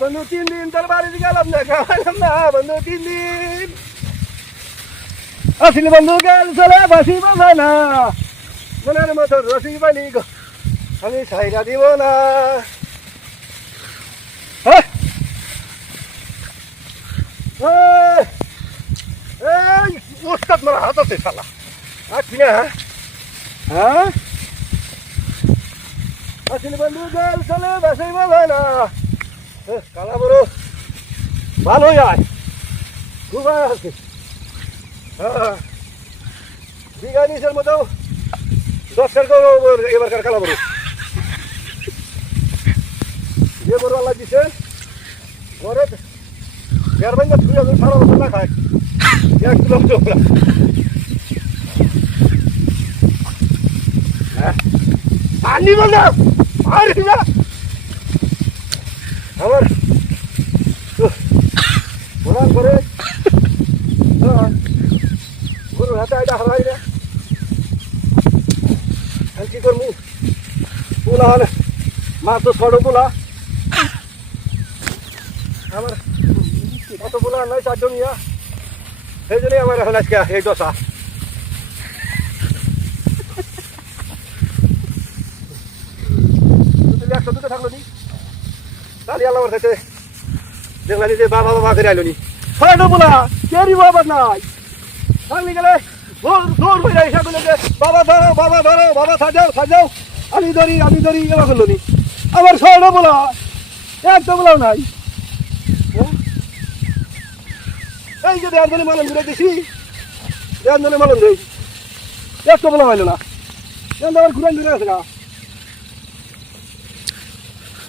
বন্ধু তিন দিন দরবারে গেলাম না খাওয়ালাম না বন্ধু তিন দিন। আসলে বন্ধু গেল চলে বাসি বাজা না। মনের মতো রসি বানি আমি সাইরা দিব না। হ্যাঁ? এই, ওস্তাদ মারা হাত আছে শালা। আছি না হ্যাঁ? আসলে বন্ধু গেল চলে বাসি বাজা না। কালা বড় ভালো যায় খুব আছে হ্যাঁ। বিঘা নিচের মতো দশ এবারকার কালা বড় যে বড় আল্লাহ দিছে, ঘরে তুই এখন সারা বছর না খায়। এক কিলো চোখলা আনি বললাম আর না। ওনার করে হ্যাঁ গরুর হাতে আইটা হারাই রে। আমি কি করব? পোলা হলে মাছ তো ছোট পোলা। আমার কত পোলা নয়, চারজন ইয়া। সেই জন্যই আমার এখন আজকে এই দশা। একশো দুটো থাকল নি? তাহলে আল্লাহ আমার কাছে দেখলাম যে বাবা বাবা করে আইলো নি ছোট পোলা কেরি বাবা নাই থাকলে গেলে দৌড় হয়ে যায় বাবা ধরো বাবা ধরো বাবা সাজাও সাজাও আমি ধরি আমি ধরি এবার করল নি আমার শহরে বলা একটা বলাও নাই হ্যাঁ? এই যে দেড় মালন ঘুরে দিছি দেড় মালন দেই একটা বলা হইল না দেড় আমার ঘুরে ঘুরে আছে না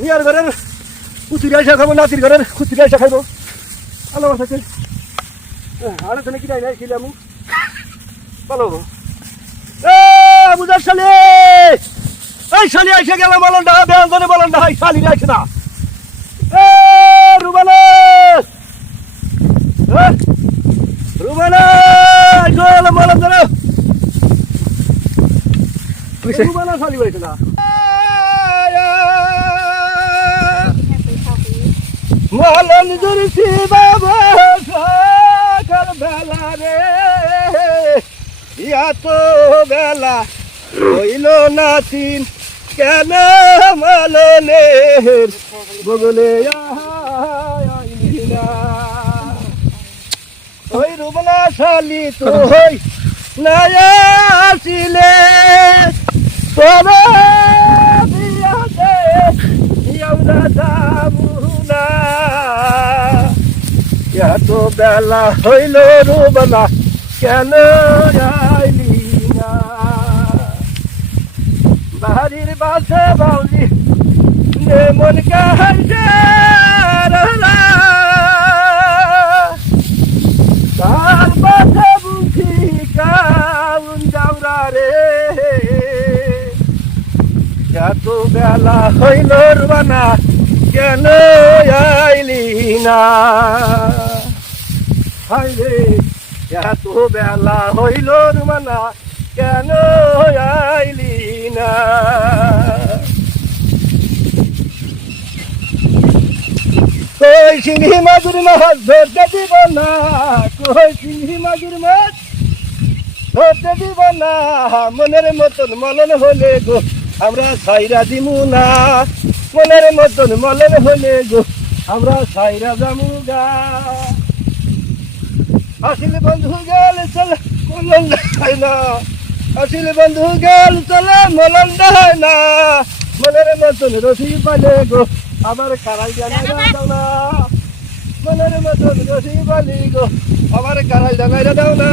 মিয়ার ঘরের কুচুরি আইসা খাব নাতির ঘরের কুচুরি আইসা খাইবো। আল্লাহ বাসাইতে আরে তুমি কি যাই নাই ছিলাম ভালো এ বুঝার শালি! এই শালি এসে গেল বলন না বেয়ান ধরে বলন না। শালি আসে না এ রুবানা রুবানা চল বলন ধরো রুবানা শালি হয়েছে না। মলন দুরসি বাবা সাকার বেলা রে। ইয়া তো বেলা হইল না তিন। কেন মলনের বগলে ওই রুবনা শালি তো হই না আসিলে। তবে ইয়াউরা দামুনা এত বেলা হইল রুবনা কেন আইলি বাড়ির বাসে বাউলি মন কাহাইছে তার রে। বেলা হইল রুবানা কেন আইলি না? হাই রে এত বেলা হইল রুবানা কেন আইলি না? কই সিংহি মাগুর মাছ ধরতে দিব না, কই সিংহি মাগুর মাছ ধরতে দিব না? মনের মতন মলন হলে গো, আমরা সাইরা দিমু না। মনের মতন মলের হলে গো, আমরা সাইরা যামু গা। আসিল বন্ধু গেল চলে মলন দেয় না। আসলে বন্ধু গেল চলে মলন দেয় না। মনের মতন রসি পালে গো আমার কারাই জানাই দাও না। মনের মতন রসি পালি গো আমার কারাই জানাই দাও না।